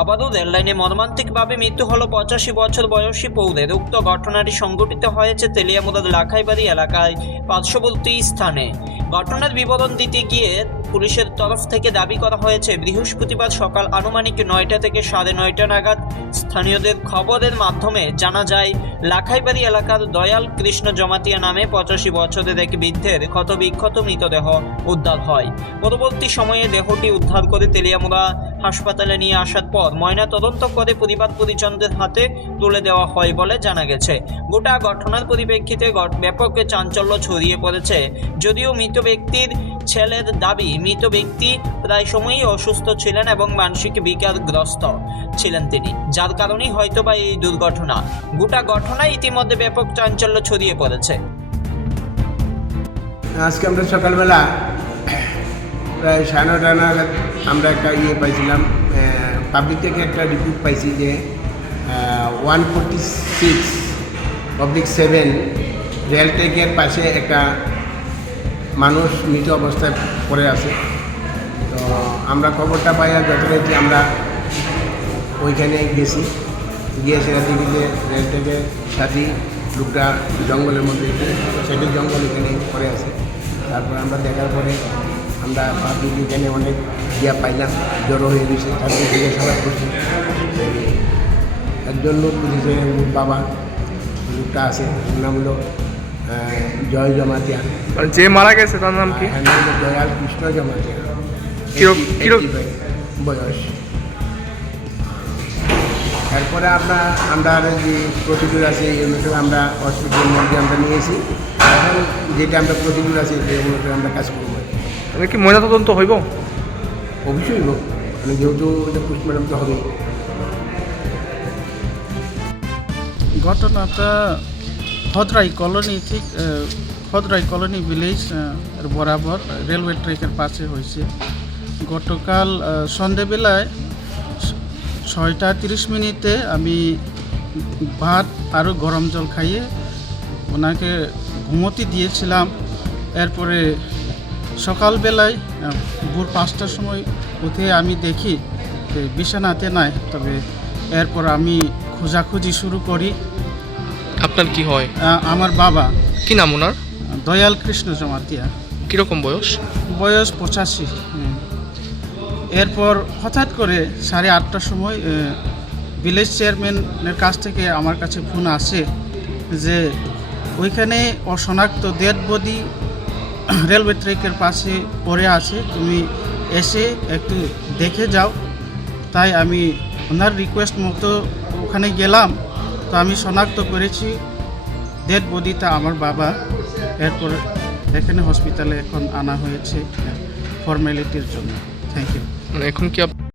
আবারও রেললাইনে মর্মান্তিকভাবে মৃত্যু হল 85 বছর বয়সী পৌরের। উক্ত ঘটনাটি সংঘটিত হয়েছে তেলিয়ামুড়ার লাখাইবাড়ি এলাকায় পার্শ্ববর্তী স্থানে। ঘটনার বিবরণ দিতে গিয়ে পুলিশের তরফ থেকে দাবি করা হয়েছে, বৃহস্পতিবার সকাল আনুমানিক 9টা থেকে 9:30 নাগাদ স্থানীয়দের খবরের মাধ্যমে জানা যায় লাখাইবাড়ি এলাকার দয়াল কৃষ্ণ জমাতিয়া নামে 85 বছরের এক বৃদ্ধের ক্ষতবিক্ষত মৃতদেহ উদ্ধার হয়। পরবর্তী সময়ে দেহটি উদ্ধার করে তেলিয়ামুড়া হাসপাতালে নিয়ে আসার পর ময়নাতদন্ত করে পরিবার পরিজনদের হাতে তুলে দেওয়া হয় বলে জানা গেছে। গোটা ঘটনার পরিপ্রেক্ষিতে ব্যাপক চাঞ্চল্য ছড়িয়ে পড়েছে। যদিও মৃত ব্যক্তির ছেলের দাবি, মৃত ব্যক্তি প্রায় সময়ই অসুস্থ ছিলেন এবং মানসিক বিকারগ্রস্ত ছিলেন তিনি, যার কারণেই হয়তোবা এই দুর্ঘটনা। গোটা ঘটনায় ইতিমধ্যে ব্যাপক চাঞ্চল্য ছড়িয়ে পড়েছে। আজকে আমরা সকালবেলা প্রায় 9:30 নাগাদ আমরা একটা পাইছিলাম, পাবলিক থেকে একটা রিপোর্ট পাইছি যে 146/7 রেল ট্র্যাকের পাশে একটা মানুষ মৃত অবস্থায় পড়ে আছে। তো আমরা খবরটা পাইয়া যথারীতি আমরা ওইখানে গেছি, গিয়ে সেটা দেখি যে রেল ট্র্যাকের সাথে লোকটা জঙ্গলের মধ্যে, সেটি জঙ্গল এখানে পড়ে আছে। তারপর আমরা দেখার পরে আমরা পাবলিক এখানে অনেক পাইলাম, জড়ো হয়ে গেছে। তারপরে জিজ্ঞাসাবাদ করছি, একজন লোক বুঝেছে বাবা লোকটা আছে, নাম হলো জয় জমাতিয়া। যে মারা গেছে তার নাম কি? দয়াল কৃষ্ণ জমাতিয়া, বয়স। তারপরে আমরা যে প্রসিডিউর আছে এই অনুসারে আমরা হসপিটালের মধ্যে আমরা নিয়েছি। এখন যেটা আমরা প্রসিডিউর আছে সেই অনুসারে আমরা কাজ করবো। কি ময়নাতদন্ত হইব? অবশ্যই হোক, মানে যেহেতু এটা পোস্টমর্টম তো হবে। ঘটনাটা খদরাই কলোনি, ঠিক খদরাই কলোনি ভিলেজ বরাবর রেলওয়ে ট্র্যাকের পাশে হয়েছে। গতকাল সন্ধেবেলায় 6:30 আমি ভাত আরও গরম জল খাইয়ে ওনাকে ঘুমোতে দিয়েছিলাম। এরপরে সকালবেলায় ভোর 5টার সময় উঠে আমি দেখি যে বিছানাতে নাই। তবে এরপর আমি খোঁজাখুঁজি শুরু করি। আপনার কি হয়? আমার বাবা। কি নাম ওনার? দয়াল কৃষ্ণ জমাতিয়া। কীরকম বয়স? বয়স 85। এরপর হঠাৎ করে 8:30টার সময় ভিলেজ চেয়ারম্যানের কাছ থেকে আমার কাছে ফোন আসে যে ওইখানে অশনাক্ত ডেড বডি রেলওয়ে ট্র্যাকের পাশে পড়ে আছে, তুমি এসে একটু দেখে যাও। তাই আমি ওনার রিকোয়েস্ট মতো ওখানে গেলাম। তো আমি শনাক্ত করেছি ডেড বডিটা আমার বাবা। এরপর এখানে হসপিটালে এখন আনা হয়েছে ফর্মালিটির জন্য। Thank you. এখন কি